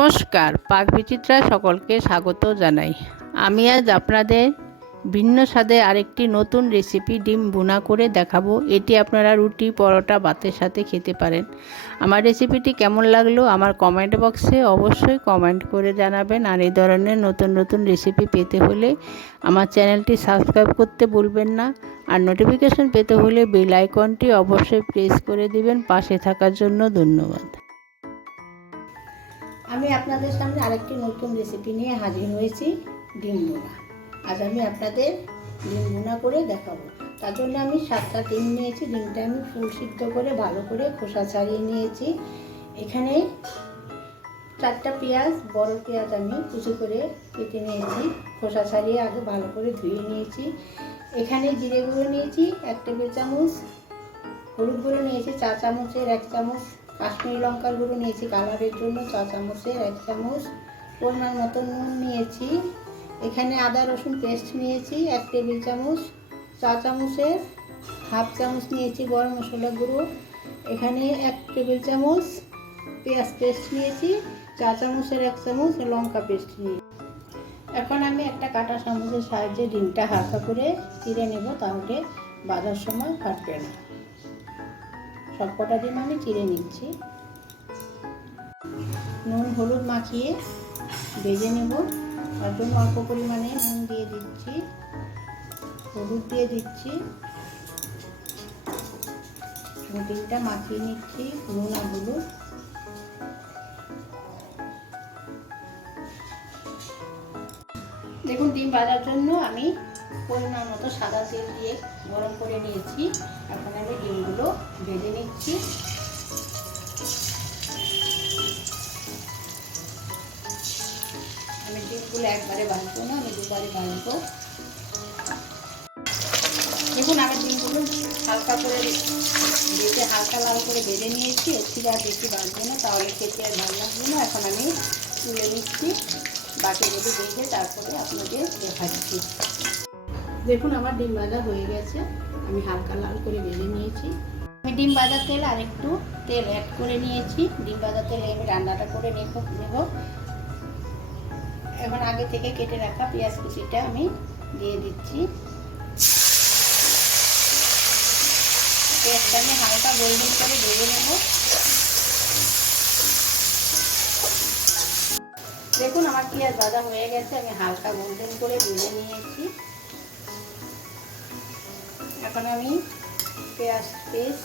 নমস্কার, পাক বিচিত্রা সকলকে স্বাগত জানাই। আমি আজ আপনাদের ভিন্ন স্বাদে আরেকটি নতুন রেসিপি ডিম বুনা করে দেখাবো। এটি আপনারা রুটি, পরোটা, ভাতের সাথে খেতে পারেন। আমার রেসিপিটি কেমন লাগল আমার কমেন্ট বক্সে অবশ্যই কমেন্ট করে জানাবেন। আর এই ধরনের নতুন নতুন রেসিপি পেতে হলে আমার চ্যানেলটি সাবস্ক্রাইব করতে ভুলবেন না। আর নোটিফিকেশন পেতে হলে বেল আইকনটি অবশ্যই প্রেস করে দিবেন। পাশে থাকার জন্য ধন্যবাদ। আমি আপনাদের সামনে আরেকটি নতুন রেসিপি নিয়ে হাজির হয়েছি, ডিম বোনা আজ আমি আপনাদের ডিম বোনা করে দেখাবো। তার জন্য আমি সাতটা ডিম নিয়েছি, ডিমটা আমি ফুল সিদ্ধ করে ভালো করে খোসা ছাড়িয়ে নিয়েছি। এখানে চারটা পেঁয়াজ, বড় পেঁয়াজ আমি কুচি করে কেটে নিয়েছি, খোসা ছাড়িয়ে আগে ভালো করে ধুয়ে নিয়েছি। এখানে জিরে গুঁড়ো নিয়েছি, এক টেবিল চামচ, হলুদ গুঁড়ো নিয়েছি, চা চামচের এক চামচ কাশ্মীরি লঙ্কার গুঁড়ো নিয়েছি কালারের জন্য, চা চামচের এক চামচ পরিমাণ মতো নুন নিয়েছি। এখানে আদা, রসুন পেস্ট নিয়েছি, এক টেবিল চামচ চা চামচের হাফ চামচ নিয়েছি গরম মশলা গুঁড়ো। এখানে এক টেবিল চামচ পেঁয়াজ পেস্ট নিয়েছি, চা চামচের এক চামচ লঙ্কা পেস্ট নিয়েছি। এখন আমি একটা কাটা চামচের সাহায্যে ডিমটা হালকা করে চিড়ে নেব, তাহলে বাজার সময় ফাটবে না। সবকটা ডিম আমি চিড়ে নিচ্ছি। নুন, হলুদ মাখিয়ে ভেজে নেব। তার জন্য অল্প পরিমাণে নুন দিয়ে দিচ্ছি। হলুদ দিয়ে দিচ্ছি। ডিমটা মাখিয়ে নিচ্ছি, নুন আর হলুদ। দেখুন, ডিম ভাজার জন্য আমি পরিমাণ মতো সাদা তেল দিয়ে গরম করে নিয়েছি। এখন আমি ডিমগুলো ভেজে নিচ্ছি। আমি ডিমগুলো একবারে ভাজবো না, আমি দুবারে ভাজবো দেখুন, আমি ডিমগুলো হালকা করে ভেজে হালকা লাল করে ভেজে নিয়েছি। এর থেকে আর বেশি ভাজবো না, তাহলে খেতে আর ভালো লাগবে না। এখন আমি তুলে নিচ্ছি। বাকিগুলো ভেজে তারপরে আপনাদের দেখাচ্ছি। দেখুন, আমার ডিম ভাজা হয়ে গেছে। আমি হালকা লাল করে ভেজে নিয়েছি। আমি ডিম ভাজার তেল আর একটু তেল অ্যাড করে নিয়েছি। ডিম ভাজার তেলে আমি রান্নাটা করে নেব নেব। এখন আগে থেকে কেটে রাখা পেঁয়াজ কুচিটা আমি দিয়ে দিচ্ছি। পেঁয়াজটা আমি হালকা গোল্ডেন করে ভেজে নেব। দেখুন, আমার পেঁয়াজ ভাজা হয়ে গেছে। আমি হালকা গোল্ডেন করে ভেজে নিয়েছি। এখন আমি পেঁয়াজ পেস্ট,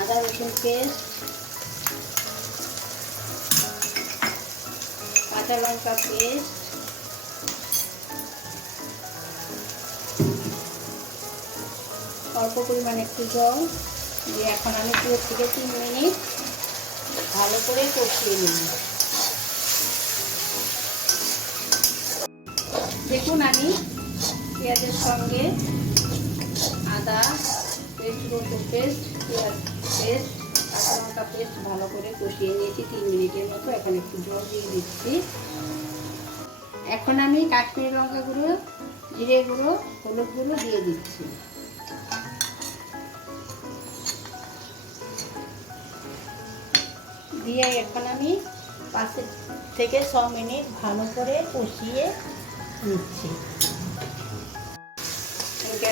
আদা রসুন পেস্ট, কাঁচা লঙ্কা পেস্ট, অল্প পরিমাণে একটু জল দিয়ে এখন আমি দু থেকে তিন মিনিট ভালো করে কষিয়ে নিই দেখুন আমি পেঁয়াজের সঙ্গে আদা, পেস্ট, রসুন পেস্ট, পেঁয়াজ পেস্ট, কাঁচা লঙ্কা পেস্ট ভালো করে কষিয়ে নিয়েছি। তিন মিনিটের মতো এখন একটু জল দিয়ে দিচ্ছি। এখন আমি কাশ্মীরি লঙ্কা গুঁড়ো, জিরে গুঁড়ো, হলুদ গুঁড়ো দিয়ে দিচ্ছি। দিয়ে এখন আমি পাঁচ থেকে ছ মিনিট ভালো করে কষিয়ে নিচ্ছি।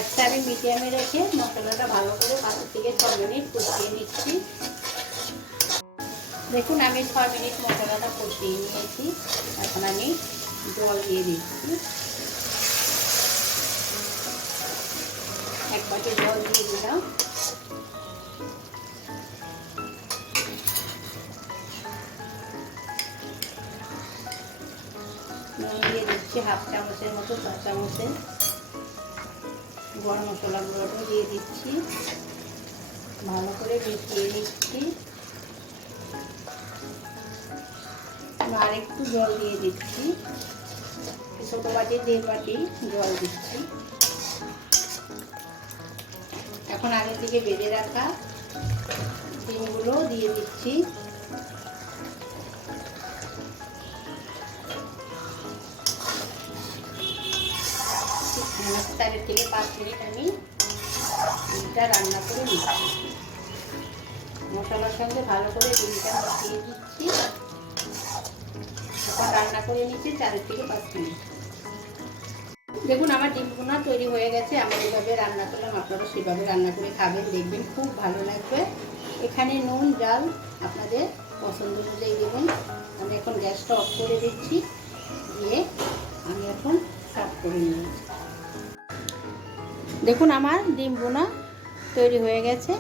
গ্যাসটা আমি মিডিয়ামে রেখে মশলাটা ভালো করে পাঁচ থেকে ছ মিনিট কষিয়ে নিচ্ছি। দেখুন, আমি ছ মিনিট মশলাটা কষিয়ে নিয়েছি। এখন আমি জল দিয়ে দিচ্ছি। এক বাটি জল দিয়ে দিলাম। নুন দিয়ে দিচ্ছি হাফ চামচের মতো চা চামচের। গরম মশলা দিয়ে দিচ্ছি। ভালো করে মিশিয়ে দিচ্ছি আর একটু জল দিয়ে দিচ্ছি। ছোটো বাটি, দেড় বাটি জল দিচ্ছি। এখন আগের দিকে বেঁধে রাখা ডিমগুলো দিয়ে দিচ্ছি। চার থেকে পাঁচ মিনিট আমি ডিমটা রান্না করে নিচ্ছি। মশলার সঙ্গে ভালো করে ডিমটা মিশিয়ে দিচ্ছি রান্না করে নিচ্ছি চার থেকে পাঁচ মিনিট। দেখুন, আমার ডিম তৈরি হয়ে গেছে। আমি যেভাবে রান্না করলাম, আপনারা সেভাবে রান্না করে খাবেন, দেখবেন খুব ভালো লাগবে। এখানে নুন ডাল আপনাদের পছন্দ অনুযায়ী দেবেন। আমি এখন গ্যাসটা অফ করে দিচ্ছি। দিয়ে আমি এখন সার্ভ করে নিয়েছি দেখুন আমার ডিম বোনা তৈরি হয়ে গেছে।